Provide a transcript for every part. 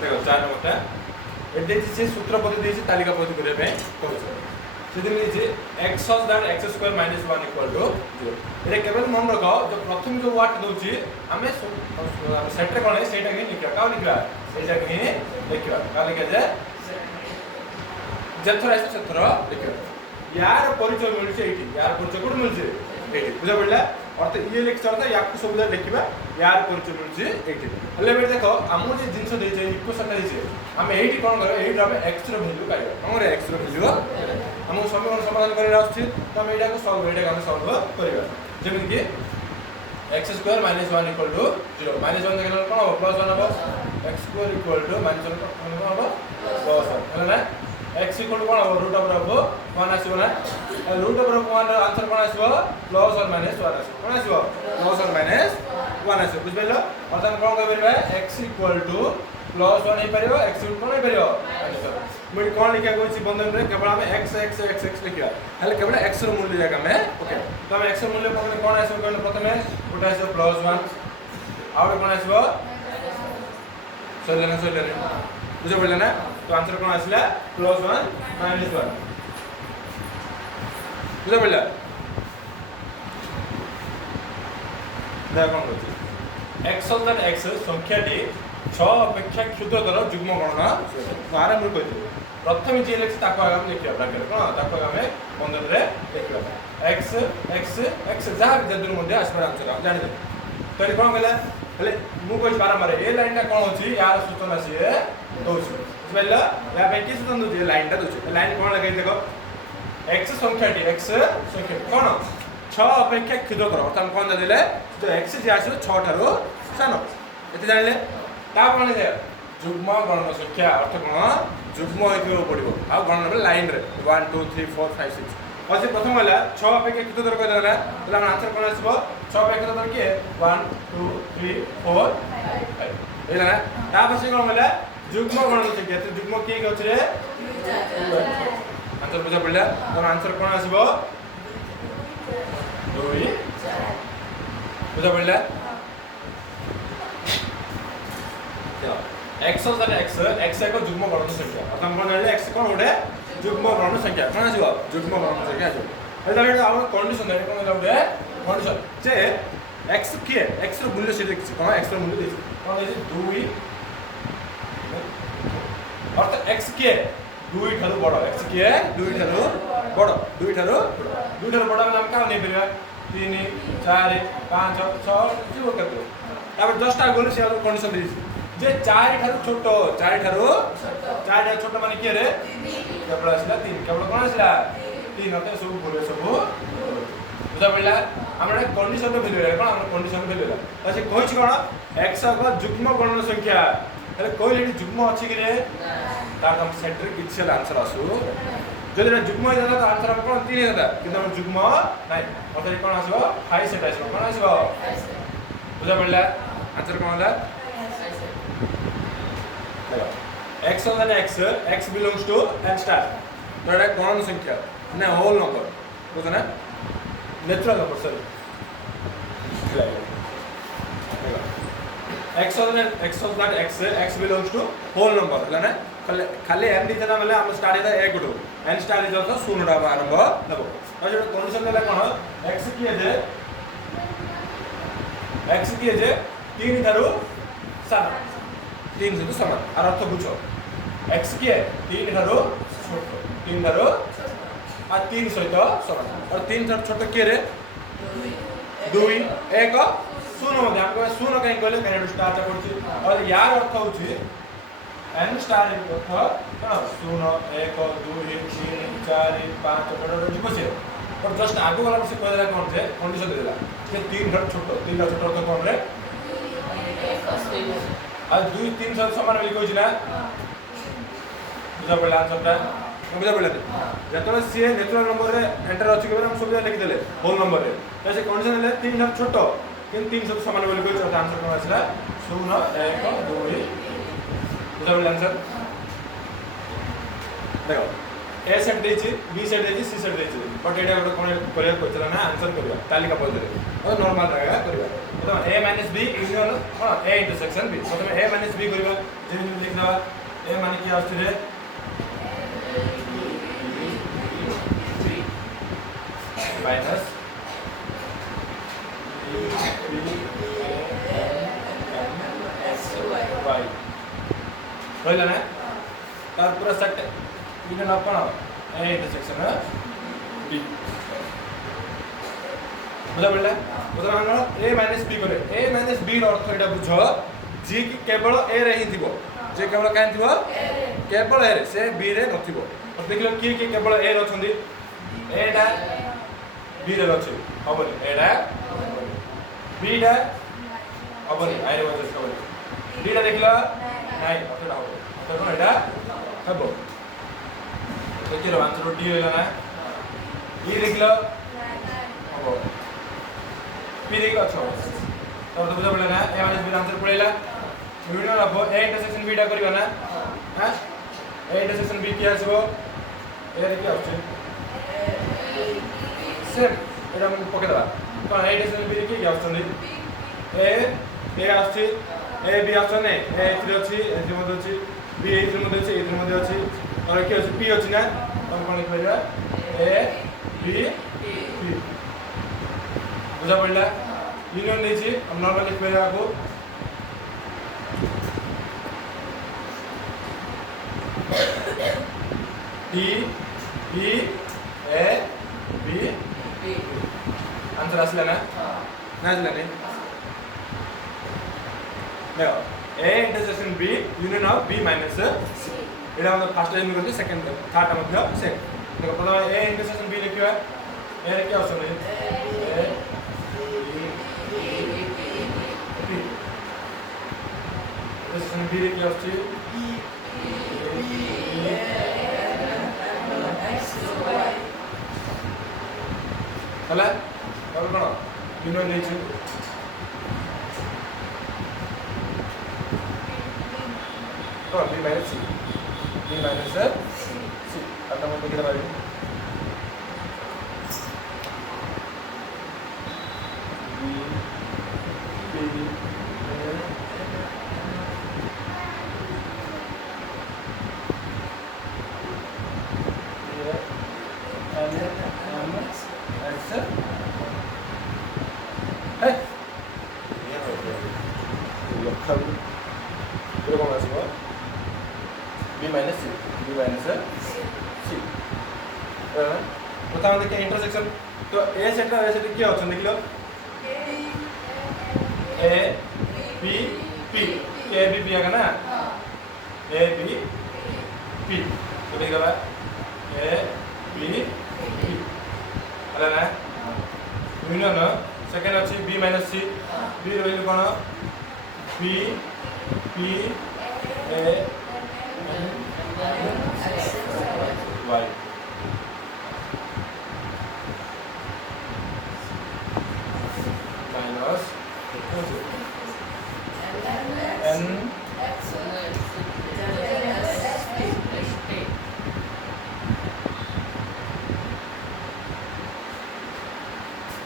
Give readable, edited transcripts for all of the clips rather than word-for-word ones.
देखो 4 नंबरटा एते से सूत्र पद्धति देछि तालिका पद्धति करे पे कहउछ सेदिन देछि x that x square minus 1 equal to 0 array केवल मन रखो जो प्रथम जो वाट दोछि हमें सेट रे कोन सेटा के लिखा का लिखा सेटा के लिखा का लिखा जे जथर आइस सेथर लिखा यार परिचय मिलছে एठी यार परिचय कोड मिलছে एठी बुझा पड़ला अर्थ ये लेक्चर था याकु सब लिखिबा यार परिचय मिलছে एठी हले बे देखो हमु जे जिंस देछे इक्वेशन देछे हम एठी कोन करो एठी हम x रो वैल्यू पाइबा हमरे x रो वैल्यू हम समीकरण समाधान करि आछी त हम एटा को सॉल्व एटा हम सॉल्व करबा जेमिति कि x square minus 1 equal to 0 minus 1 देखला कोन हो प्लस 1 हो x square equal to minus 1 कोन हो प्लस 1 हैला ना x equal to कोन हो रूट ओवर ऑफ 1 आसीबो ना रूट ओवर ऑफ 1 रो आंसर कोन आसीबो प्लस और माइनस 1 आसीबो कोन आसीबो प्लस और माइनस 1 आसीबो बुझबेलो अर्थात कोन कहबे x equal to प्लस 1 हे परियो x रूट कोन हे परियो मुई कोन लिखा कोछि बंधन रे केवल हम x लिखिया हले केवल x रो मूल्य जगह में ओके तो हम x रो मूल्य पकने कोन आसीबो कहले प्रथमे गोटा आसीबो प्लस 1 आउट कोन आसीबो सोलेना बुझ पड़ला ना तो आंसर कोन आसिला प्लस 1 माइनस 1 बुझ पड़ला देखो कोन होछि x that x संख्याटी 6 अपेक्षा क्षुद्रतर युग्म गणना आरंभ करि प्रथम जे लेख ताको हम लिखिया ब्रैकेट कोन ताको हम बंधन रे लिखिया x जहा जदुर मध्ये आसपर आंसर जानि दे तो कोन कहला हले मु कोइ बारंबार ए लाइनटा कोन होछि यार सूचना से दोछि बुझला या पे कि सूचना दोछि लाइनटा दोछि लाइन कोन लगाइ देखो x संख्याटी कोन 6 अपेक्षा क्षुद्रतर अर्थात कोन देले तो x जे आसो 6 ठारो सानो एते जानिले ता कोन दे युग्म गणना संख्या अर्थ कोन युग्म हेतियो पडिबो आ गणना लाइन रे 1 2 3 4 5 6 और से प्रथम वाला 6 अपेक्षा क्षुद्रतर कह देला तला आंसर कोन आसीबो 6 अपेक्षा क्षुद्रतर के 1 2 3 4 5 एला ता पछे कोन वाला युग्म गणना संख्या तो युग्म के अछि रे आंसर बुझा पड़ला तो आंसर कोन आसीबो 2 4 बुझा पड़ला x that x एक युग्म गणना संख्या अर्थात हम जानले x कोन ओडे युग्म गणना संख्या कोन आसीबो युग्म गणना संख्या आसीबो एला आ कंडीशन दे कोन ओडे कंडीशन जे x के x रो मूल्य से देखि कोन x रो मूल्य देखि कोन जे 2 अर्थात x के 2 ठारो बडो x के 2 ठारो बडो 2 ठारो बडो हम का नै परिबा 3 4 5 6 जो करबो अब जस्ट आ गोल से कंडीशन दे जे 4 ठारो छोटो 4 ठारो छोटो माने के रे केवल आसला 3 केवल कोन आसला 3 होते सब बोले सब बुझा पड़ला हमरा कंडीशन रो वैल्यू रे कोन हमरा कंडीशन वैल्यू रे अछि कहै छी कोन x का युग्म गणना संख्या अरे कोइ लेडी युग्म अछि कि रे ता हम सेंटर किछल आंसर आसु जदि युग्म हो जाता तो आंसर हम कोन 3 होता किंतु हम युग्म नै मतलब कोन आसीबो 5 सेट आसीबो कोन आसीबो बुझा पड़ला आंसर कोन होला x that x belongs to n star तो এটা गणन संख्या ना होल नंबर बुझो ना natural number sorry x belongs to whole number है ना खाली n दितना मतलब हम स्टार्ट है 1 two n star is also 0 टा आरंभ नबो और जो कंडीशन देला कोन x किए जे 3 थारु 7 3 से समान और अर्थ बुझो x के 3 ठारो छोटो 3 ठारो आ 3 सहित समान और 3 ठारो छोटो के रे 2 1 0 मध्ये हमको 0 कहीं कहले कहीं स्टार्ट करछि और यार अर्थ होछि n स्टार अर्थ कोन 0 1 2 3 4 5 छोटो जिबो से और जस्ट आगु वाला से कहला कोन जे कंडीशन देला कि 3 ठारो छोटो अर्थ कोन रे आज 2 3 सब समान मिल कोछि ना बुझा पड़ला आंसरटा बुझा पड़ला जतले सी नेचुरल नंबर रे एंटर अछि के हम सब लिख देले होल नंबर रे तो से कंडीशन ले 3 सब छोटो किन 3 सब समान मिल कोछि आंसर कोन आछला 0 1 2 बुझा पड़ला आंसर देखो ए सेट देछि बी सेट देछि सी सेट देछि बट एटा गोटे कोन करिया क्वेश्चन ना आंसर करिया तालिका पद्धति और नॉर्मल रहेगा करिया तो ए माइनस बी यूनियन हां ए इंटरसेक्शन बी तो ए माइनस बी करिया जेमि लिख दवा ए माने की आछे रे माइनस y ରହିଲା ନା तार पूरा सेट यूनियन ऑफ कोन ए इंटरसेक्शन बी बुझा पड़ला उदाहरण a - b करे a - b रो अर्थ एटा बुझ जे कि केवल a रे ही थिबो जे केवल कान थिबो केवल a रे से b रे नथिबो और देखलो की केवल a रे अछंदी a टा b रे अछि हबनी a टा b टा हबनी आई रे वजह हबनी d टा देखलो नाही अतडा हबो तो एटा हबो देखिरो आंसर d होला ना e देखलो हबो p देखो अच्छा तो बुझा पड़ला ना a - b आंसर पड़ेला union of a intersection b टा करबा ना हां a इंटरसेक्शन b की आछबो a रे की आछे सेम एटा हम पके दबा तो a इंटरसेक्शन b रे की आछंदी a आछी a b आछने a इथरे अछि एथि मध्ये अछि b इथरे मध्ये अछि इथरे मध्ये अछि और की अछि p अछि ना हम कोन लिखबा a b p बुझा पड़ला यूनियन लेछि हम नॉर्मल लिखबा आपको D B A B answer आसला ना ना आसला नहीं देखो A intersection B union of B minus C एटा हम फर्स्ट टाइम करते सेकंड थर्ड मतलब सेकंड देखो प्रथम A इंटरसेक्शन B लिखिबा A रे क्या ऑप्शन है A B इंटरसेक्शन B रे क्या ऑप्शन हला और कोन यूनियन नै छै तो b माइनस c आता हम देखिरा बारे बताओ देखिए इंटरसेक्शन तो ए सेट और ए सेट क्या ऑप्शन देख लो A B P A B P आगा ना ए बी पी तो देख लो ए बी पी हला ना यूनियन सेकंड अछि बी माइनस सी बी रोइल कोन B P A Y minus n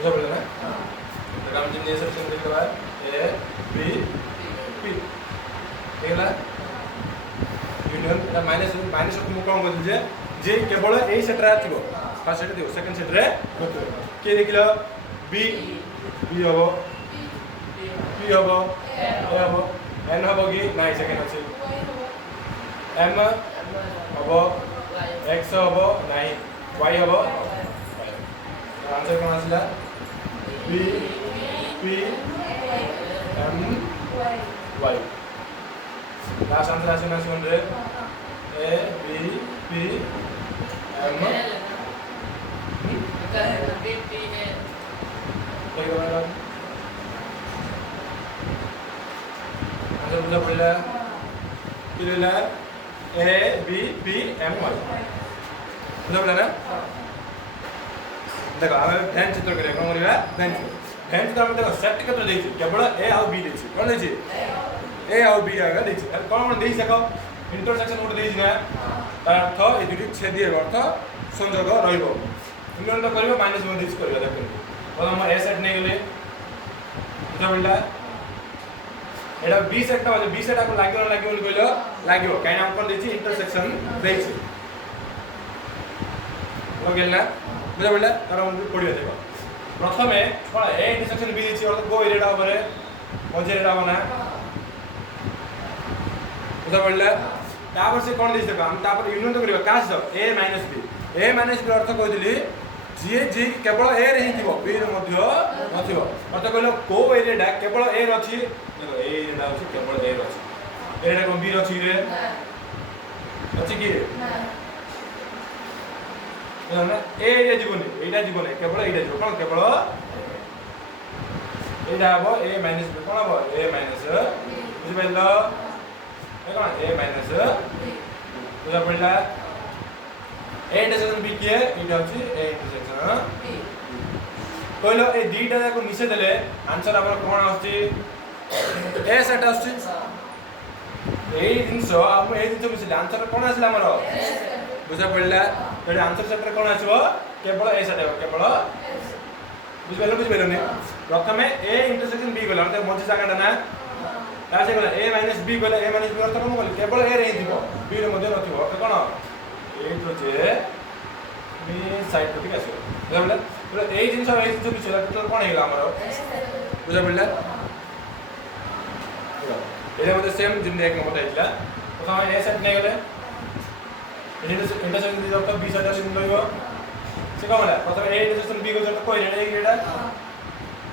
बुझा पड़ला ना तो हम जिन सेक्शन देखबा a b p एला यूनियन एटा माइनस माइनस को कोन बोल जे केवल ए सेट रा थिबो फर्स्ट सेट दियो सेकंड सेट रे के देखिलो b b हबो p हबो a हबो n हबो कि नाही सेकंड अछि m हबो x हबो नाही y हबो आंसर कोन आसला b p m y last answer आसे ना सुन रे a b p m answer बुझा पड़ला किलेला a b p m y बुझा पड़ला ना देखो हम ध्यान चित्र करिया कोन करिया ध्यान चित्र हम देखो सेट केतो देछि केवल a और b देछि कोन देछि a और b आगा देछि कोन देछि देखो इंटरसेक्शन उड देछि ना तार अर्थ ए दुटी छेदी अर्थ संयोग रहिबो यूनियन तो करिवो माइनस में दिस करिवो देखो प्रथम ए सेट नै गेले बुझा पड़ला एटा बी सेट ता बी सेट को लागियो न लागियो बोली कहलो लागियो काई नाम कोन देछि इंटरसेक्शन देछि हो गेल ना बुझा पड़ला तार हम पढियो देखो प्रथम कोन ए इंटरसेक्शन बी देछि अर्थ गो एरिया ऊपर मजे एटा बना बुझा पड़ला तापर से कोन देछि देखो हम तापर यूनियन तो करिवो कास ए माइनस बी अर्थ कह दिली जी जी केवल ए रे ही थिबो बी रे मध्य नथिबो अर्थ कहलो को एरिया केवल ए रे अछि देखो ए एरिया अछि केवल ए रे अछि एरिया को बी रे अछि रे अछि की ना ए एरिया जीवनी एटा जीवनी केवल एटा जीव कोन केवल एटा हबो ए माइनस बी कोन हबो ए माइनस बुझि पइलो ए कोन ए माइनस बुझा पइला ए इंटरसेक्शन बी के इटा अछि ए इंटरसेक्शन बी कहलो ए दीटा को मिसे देले आंसर हमर कोन आछि ए सेट आछि ए जिंसो हम ए जिंसो मिसे आंसर कोन आछला हमर बुझा पड़ला तो आंसर सेट रे कोन आछबो केवल ए सेट केवल बुझ पेलो ने प्रथमे ए इंटरसेक्शन बी गला मतलब मझी जागाटा ना तासे गला ए माइनस बी गला ए माइनस बी अर्थ कोन बोले केवल ए रे ही थिबो बी रे मध्ये नथिबो अर्थ कोन ए तो जे बी साइड को ठीक आछो बुझा पड़ला तो ए जिंसो मिसे टोटल कोन हेला हमर बुझा पड़ला एले मध्ये सेम जिन एक नंबर आइला प्रथम ए सेट नै गले इंटरसेक्शन दी जब बी सेट आछिन लइबो से कोन होला प्रथम ए इंटरसेक्शन बी को जब कोइ रे एक रेडा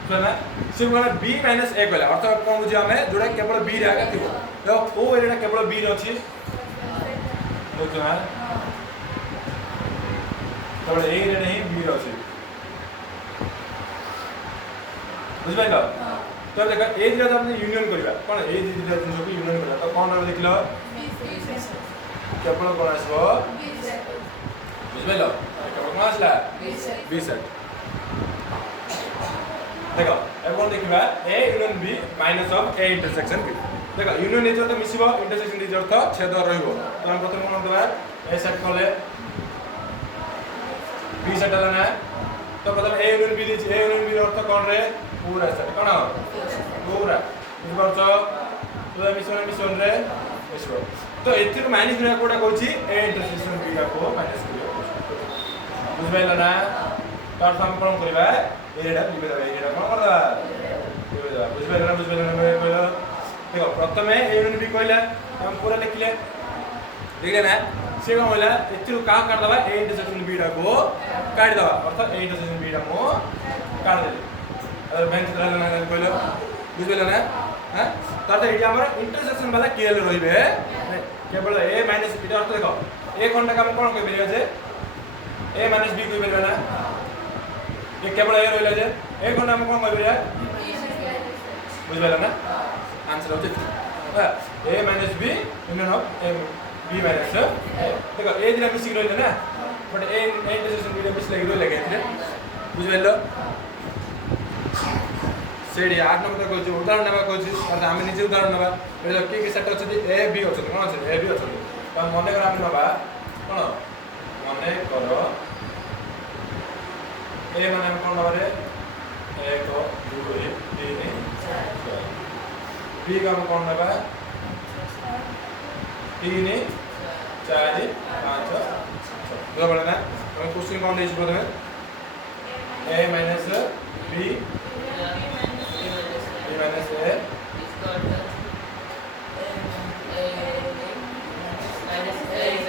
सुना से कोन बी माइनस ए गला अर्थ कोन बुझी हमें जोडा केवल बी रे आगा थिबो तो ओ एरिया केवल बी रे अछि बुझना तो ए रे नहीं बी रे अछि बुझ पाइलो तो देखो ए दिला हमने यूनियन करबा कोन ए दिला जिंसो को यूनियन करबा तो कोन हम देखलो केवल कोन आसबो बुझ पाइलो केवल कोन आसला बी सेट देखो एबोन देखिबा A union B minus of A intersection B देखो यूनियन ए जो मिसिबो इंटरसेक्शन दी अर्थ छेद रहइबो तो हम प्रथम कोन देबा ए सेट कले बी सेट हला ना तो प्रथम ए यूनियन बी दी ए यूनियन बी अर्थ कोन रे पूरा सेट कोन पूरा बुझबो तो मिशन रे मिसबो तो एतिर माइनस बिना कोडा कहूची ए इंटरसेक्शन बी को माइनस करियो बुझ पाइला ना तो हम कोन करबा एटा लिबे दबा एटा कोन करबा लिबे दबा बुझ पाइला ना कहलो देखो प्रथमे ए यूनियन बी कहला हम पूरा लिखले देखले ना से कोन होला एतिर का कर दबा ए इंटरसेक्शन बी को काट दबा अर्थ ए इंटरसेक्शन बी मो काट देले अगर बेंच रहला ना कहलो बुझ पाइला ना हां तो एटी हमर इंटरसेक्शन वाला केल रहिबे केवल ए माइनस बी अर्थ देखो ए खंड का हम कोन कहि बेलिया जे ए माइनस बी कहि बेलिया ना ये केवल ए रहिला जे ए खंड हम कोन कहि बेलिया बुझ पाइला ना आंसर होते A minus B union of A B minus देखो ए दिला मिसिक रहिला ना but A intersection B miss लागि रहिला के बुझ पाइलो सेडी 8 नंबर तक कहू उदाहरण नबा कहू और हम निजे उदाहरण नबा ए के सेट अछि ए बी अछि कोन अछि ए बी अछि त मने कर हम नबा कोन मने करो ए माने हम कोन नबा रे 1 2 3 4 बी का हम कोन नबा 3 4 5 6 दो बड़ा ना हम क्वेश्चन कोन देछि प्रथमे A minus B minus a is called minus a is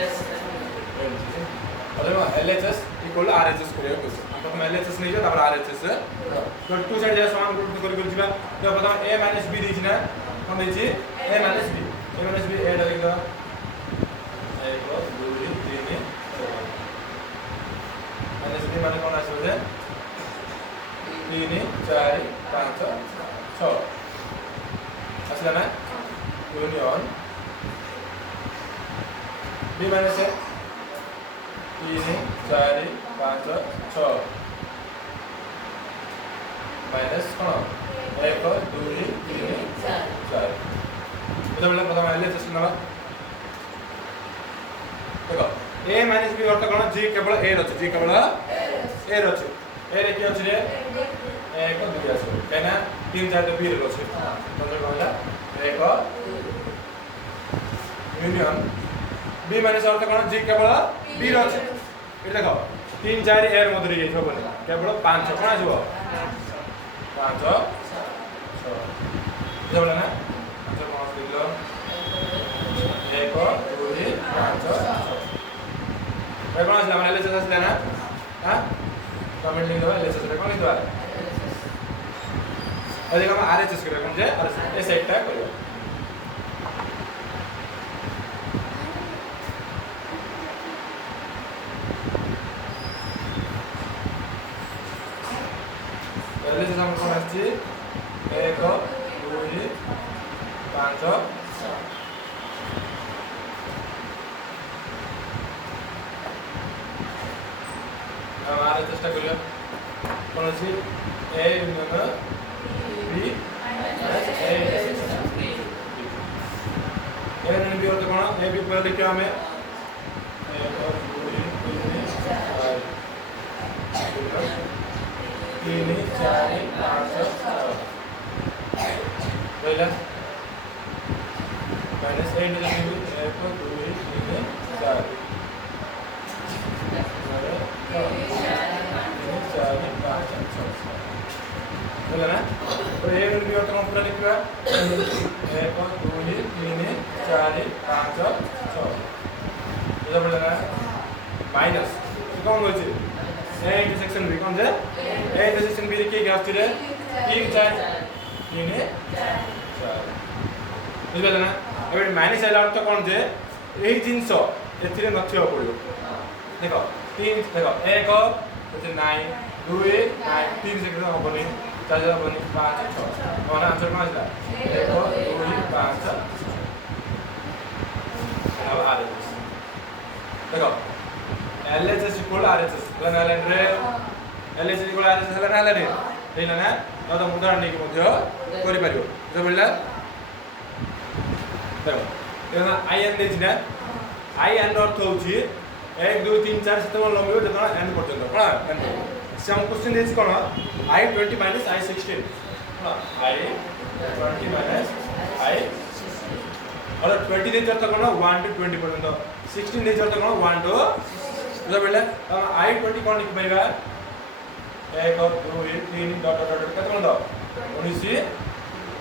LHS equal to RHS करियो क्वेश्चन प्रथम LHS नहीं जो तब RHS तो टू साइड जैसा समान ग्रुप करि करि जिबा तो प्रथम a minus b देछि ना कोन देछि a minus b ऐड लिख दो 1 2 3 minus b माने कोन आछो जे 3 4 5 6 असला ना यूनियन b माइनस 3 4 5 6 माइनस कोन 1 2 3 4 मतलब प्रथम एलएचएस नबा देखो a minus b earth cone g केवल a रछ g केवल a रछ a रे की अछि रे a को 2 आसे केना 3 4 b रे रछ मतलब कहला a को यूनियन b माइनस अर्थ कोन g केवल b रछ ए देखो 3 4 a रे मधुरी जे होबो केवल 5 कोन आजो 5 6 जबला ना आंसर कोन लिखलो 1 2 5 कौन आसला मैंने एलएचएस आसला ना हां कमेंट लिख दो एलएचएस रे कौन लिखवा और देखो हम आरएचएस करे कौन जे आरएचएस ए सेट टा करियो एलएचएस हम कौन आछि 1 2 5 हमारे चेष्टा करियो कोन अछि a union b a union b earth cone a b पर लिखियो हमें 1 2 3 4 3 4 5 6 पहला माइनस a यूनियन b 1 2 3 4 बोला ना तो ये भी और तुम पूरा लिखवा 1 2 3 4 5 6 बुझा बोला ना माइनस कौन होचे ए इंटरसेक्शन बी कौन जे ए इंटरसेक्शन बी के ग्राफ रे 3 4 3 4 बुझा ना एबे माइनस आला अर्थ कौन जे एही जिंस एथिरे नथियो पड़ो देखो 3 देखो 1 तो 9 2 9 3 से कितना होबनी 4 होबनी 5 6 और आंसर कौन आला 1 2 5 अब आरएचएस देखो एलएचएस इक्वल आरएचएस प्लान आलेंड्रे एलएचएस इक्वल आरएचएस हला ना हला रे ना तो उदाहरण नहीं मध्य करि पारियो जो बोलला देखो एना आईएन देजिना आईएन अर्थ होची 1 2 3 4 7 लंबियो जतना एन पर्यंत कोन एन सम क्वेश्चन इज कोन I20 minus I16 I20 minus I16 और 20 दे जर्थ कोन 1 to 20 पर्यंत 16 दे जर्थ कोन 1 to जो बेले I20 कोन लिख पाइबा 1 2 3 डॉट डॉट डॉट कत कोन 19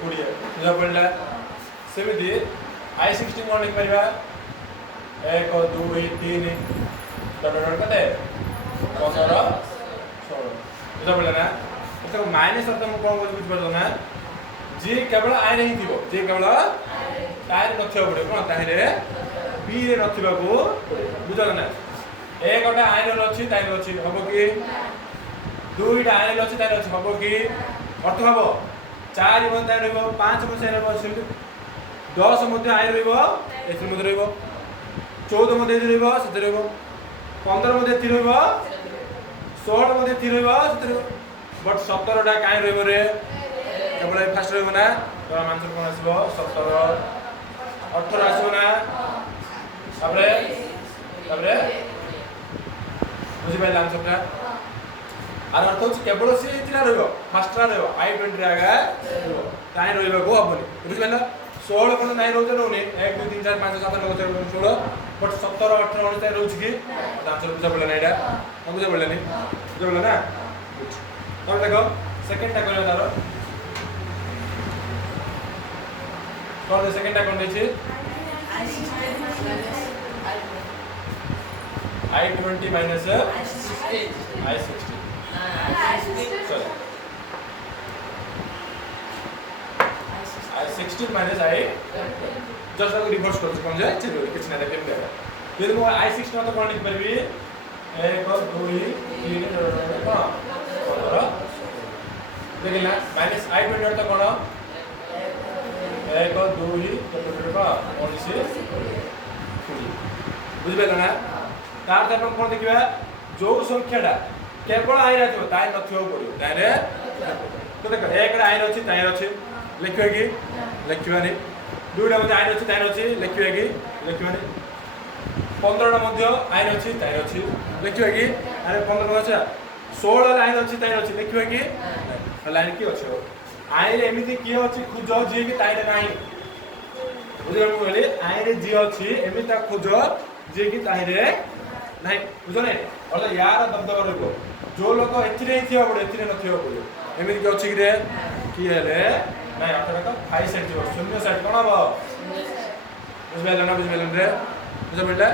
20 जो बेले सेमिति I16 कोन लिख पाइबा 1 2 3 डॉट डॉट कते 15 16 बुझा पड़ला ना तो माइनस अर्थ हम कोन बुझ पड़लो ना जे केवल आई नहीं थिबो जे केवल तार नथिबो पड़े कोन ताहिरे बी रे नथिबा को बुझला ना एक गोटा आई रो अछि ताइ रो अछि हबो कि दुईटा आई रो अछि ताइ रो अछि हबो कि अर्थ हबो 4 मध्ये ताइ रहबो 5 मध्ये रहबो सिम्पल 10 मध्ये आई रहबो एथि मध्ये रहबो 14 मध्ये रहबो सेते रहबो 15 मध्ये थि रहबो 16 मध्ये थि रहबो सेते रहबो बट 17 टा काई रहबो रे केवल फास्ट रहबो ना तो आंसर कोन आसीबो 17 18 आसीबो ना ताबरे ताबरे बुझि पाइला आंसर ता आर अर्थ होछि केवल से इतना रहबो फास्ट रहबो I20 रे आगा काई रहबो को हबनी बुझि पाइला 16 कोन नाही रहउछ नउनी 1 2 3 4 5 6 7 9 10 16 बट 17 18 19 रहउछ की आंसर बुझा पड़ला ना एटा हम बुझा पड़ला नहीं बुझा पड़ला ना और देखो सेकंड टा करियो तारो कौन सेकंड टा कोन देछि I20 minus I16 चलो I16 minus I जस्ट अगर रिवर्स कर कोन जे चलो किछ ना देखे देगा यदि मो I16 तो कोन लिख परबी 1 2 3 कोन 15 देखिला माइनस I20 अर्थ कोन 1 2 19 बुझ बेला ना तार अपन कोन देखिबा जो संख्याटा केवल आई रहथिबो ताई नथिबो पड़ियो तारे तो देख एक रे आई रहछि ताई रहछि लिखिबे कि लिखिबानी दुईटा मध्ये आई रहछि ताई रहछि लिखिबे कि लिखिबानी 15टा मध्य आईन अच्छी ताइन अच्छी लिखिबा कि अरे 15 अच्छा 16 लाइन अच्छी ताइन अच्छी लिखिबा कि लाइन की अच्छो आईन एमिति की अच्छी खोज जे कि ताइन नाही बुझिबा को कहले आईन जे अच्छी एमिता खोज जे कि ताइन रे नाही बुझने अर्थात यार दबदबा रहबो जो लोक एथिरे थिया पड़े एथिरे न थिया पड़े एमिति कि अच्छी रे की हेले नाही अर्थात 5 सेंटीमीटर शून्य साइड कोन हबो बुझबेला ना बुझबेला रे बुझबेला